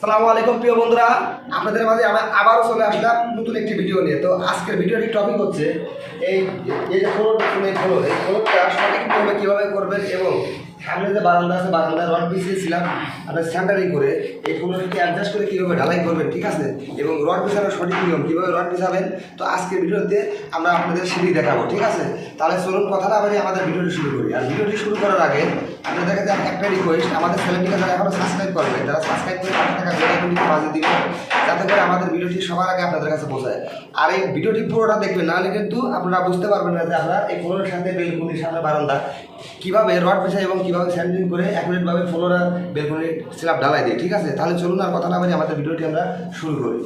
আসসালামু আলাইকুম প্রিয় বন্ধুরা, আপনাদের মাঝে আমি আবারও চলে আসলাম নতুন একটি ভিডিও নিয়ে। তো আজকের ভিডিওটির টপিক হচ্ছে এই যে ফ্লোরটা সঠিকভাবে কীভাবে করবেন এবং সামনে যে বারান্দা আছে বারান্দার রড বিছিয়েছিলাম আপনার সেন্টারিং করে এই ফ্লোরটিকে অ্যাডজাস্ট করে কীভাবে ঢালাই করবেন, ঠিক আছে, এবং রড বিছানোর সঠিক নিয়ম কীভাবে রড বিছাবেন। তো আজকের ভিডিওতে আমরা আপনাদের সিঁড়ি দেখাবো, ঠিক আছে। তাহলে চলুন কথা না বলে আমাদের ভিডিওটি শুরু করি। আর ভিডিওটি শুরু করার আগে আপনাদের কাছে একটা রিকোয়েস্ট, আমাদের চ্যানেলটিকে যারা এখনও সাবস্ক্রাইব করবেন, যারা সাবস্ক্রাইব করে টাকা বাজিয়ে দিবেন যাতে করে আমাদের ভিডিওটি সবার আগে আপনাদের কাছে পৌঁছায়। আর এই ভিডিওটি পুরোটা দেখবেন, নাহলে কিন্তু আপনারা বুঝতে পারবেন না যে আমরা এই ফ্লোরের সাথে বেলকুনির সামনে বারান্দা কীভাবে রড বিছাই এবং কীভাবে স্যান্ডিং করে অ্যাকুরেটভাবে ফ্লোর আর বেলকুনির স্ল্যাব ঢালাই দিই, ঠিক আছে। তাহলে চলুন আর কথা না বলে আমাদের ভিডিওটি আমরা শুরু করি।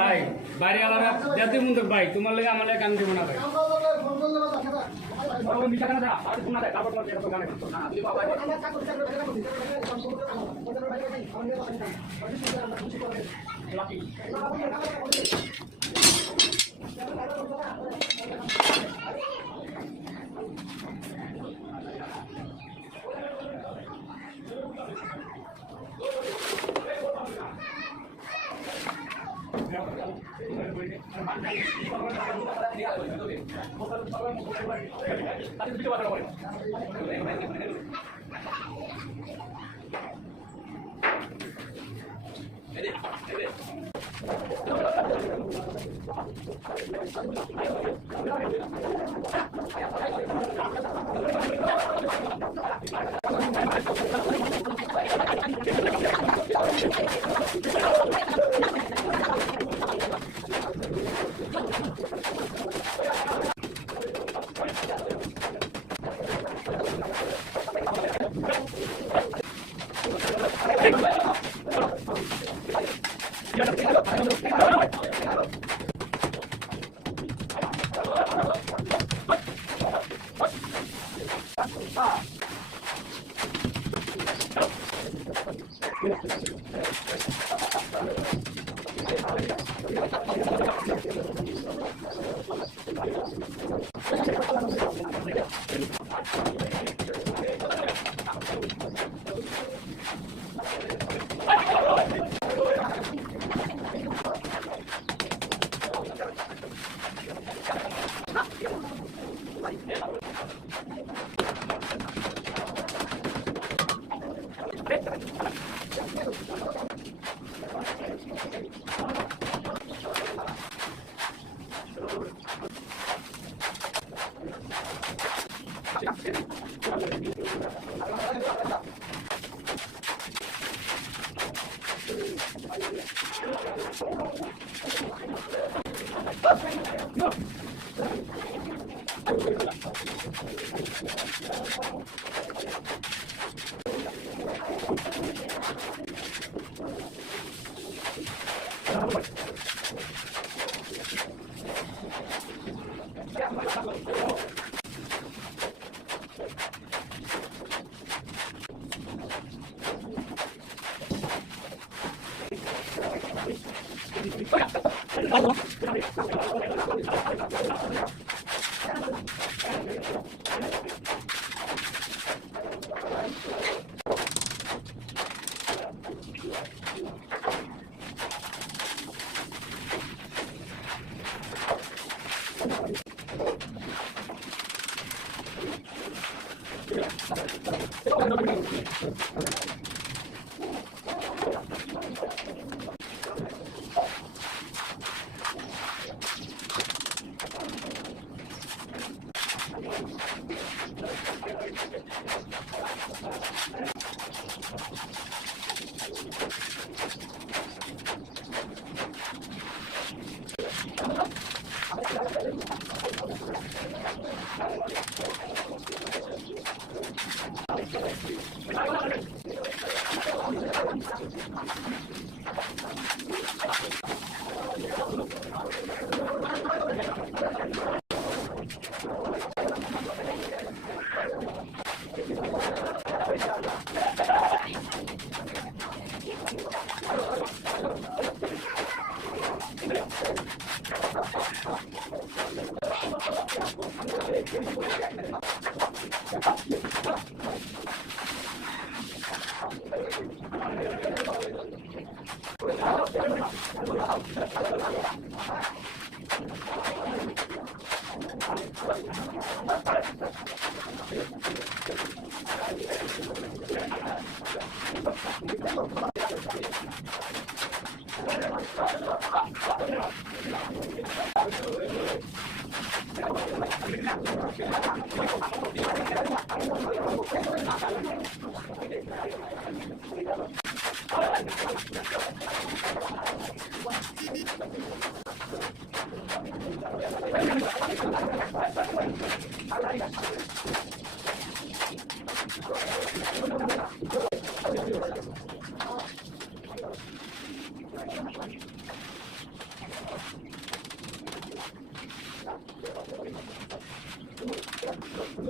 ভাই বাইরে जाते म्हणतो बाई तुम्हाला आम्हाला काम देऊ नका मी टाकणार आता पुन्हा काय कापड मध्ये गाणं करतो ना आपली बाबा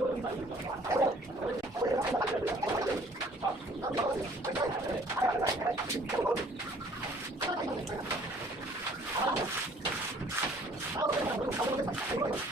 Thank you.